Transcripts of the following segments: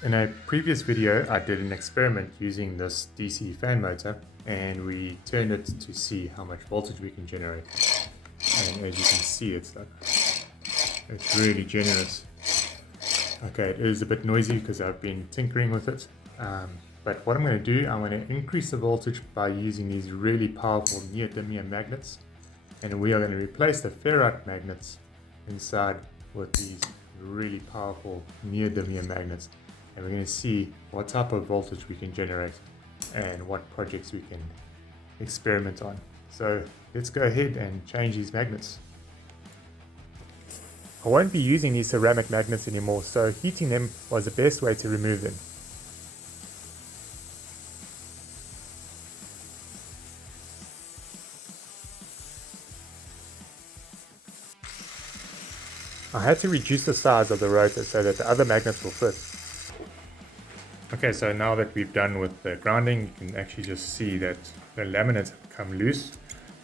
In a previous video, I did an experiment using this DC fan motor and we turned it to see how much voltage we can generate. And as you can see, it's really generous. Okay, it is a bit noisy because I've been tinkering with it. But what I'm going to do, I'm going to increase the voltage by using these really powerful neodymium magnets. And we are going to replace the ferrite magnets inside with these really powerful neodymium magnets. And we're going to see what type of voltage we can generate and what projects we can experiment on. So let's go ahead and change these magnets. I won't be using these ceramic magnets anymore, so heating them was the best way to remove them. I had to reduce the size of the rotor so that the other magnets will fit. Okay, so now that we've done with the grounding, you can actually just see that the laminates have come loose,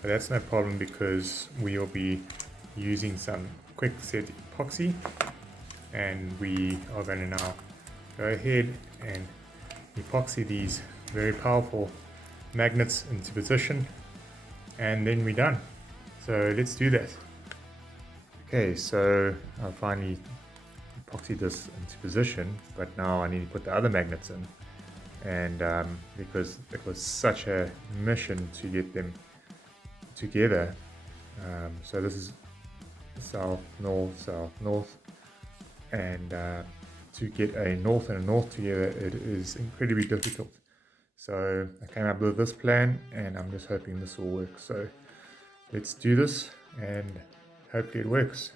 but that's no problem because we will be using some quick set epoxy, and we are going to now go ahead and epoxy these very powerful magnets into position, and then we're done. So let's do that. Okay, so I finally epoxied this into position, but now I need to put the other magnets in, and because it was such a mission to get them together, so this is south, north, and to get a north and a north together, it is incredibly difficult. So I came up with this plan, and I'm just hoping this will work. So let's do this, and hopefully it works.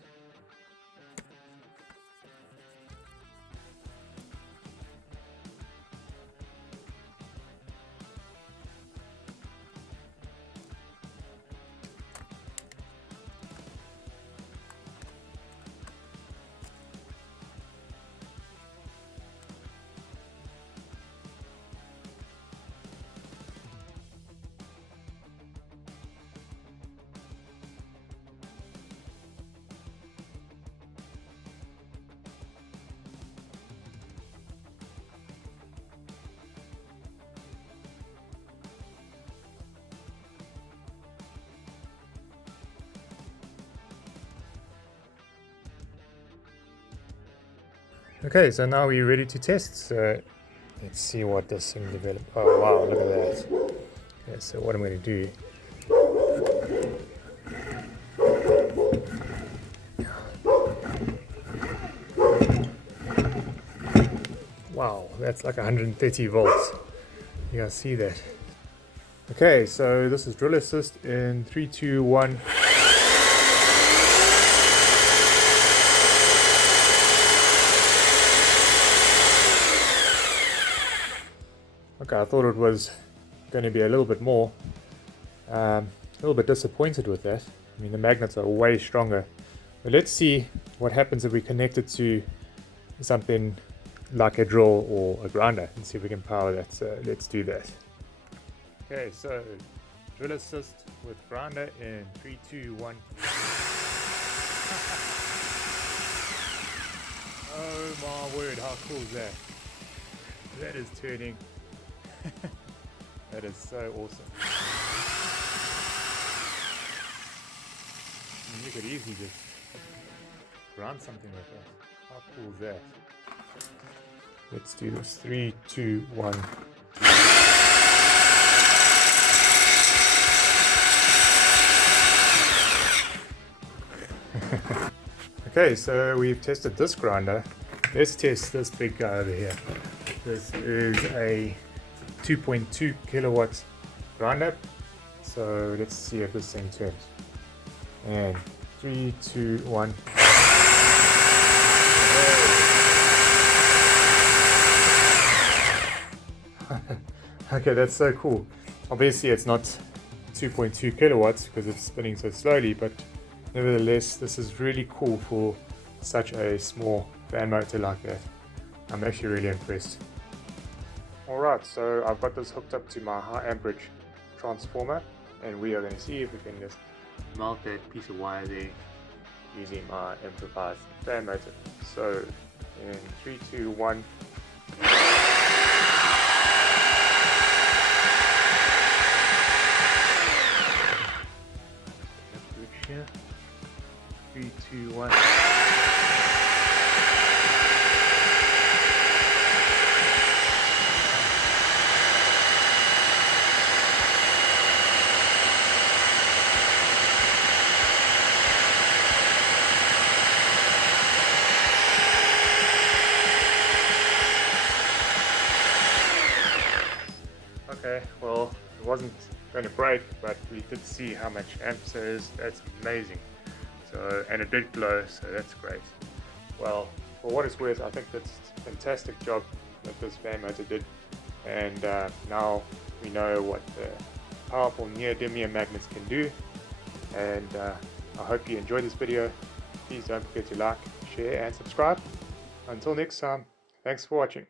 Okay, so now we're ready to test. So let's see what this thing develops. Oh wow, look at that. Okay, so what I'm going to do, wow, that's like 130 volts. You guys see that? Okay, so this is drill assist in 3, 2, 1. Okay, I thought it was going to be a little bit more. A little bit disappointed with that. I mean, the magnets are way stronger. But let's see what happens if we connect it to something like a drill or a grinder and see if we can power that. So let's do that. Okay, so drill assist with grinder in 3, 2, 1. Oh my word, how cool is that? That is turning. That is so awesome. I mean, you could easily just run something like that. How cool is that? Let's do this. 3, 2, 1. Okay, so we've tested this grinder. Let's test this big guy over here. This is a 2.2 kilowatt grinder. So let's see if this thing turns. And 3, 2, 1. Okay, that's so cool. Obviously it's not 2.2 kilowatts because it's spinning so slowly, but nevertheless this is really cool for such a small fan motor like that. I'm actually really impressed. Alright, so I've got this hooked up to my high amperage transformer, and we are going to see if we can just mount that piece of wire there using my improvised fan motor. So in 3, 2, 1. 2, 1. Okay, well, it wasn't going to break, but we did see how much amps there is. That's amazing. So, and it did glow, so that's great. Well, for what it's worth, I think that's a fantastic job that this fan motor did. And now we know what the powerful neodymium magnets can do. And I hope you enjoyed this video. Please don't forget to like, share and subscribe. Until next time, thanks for watching.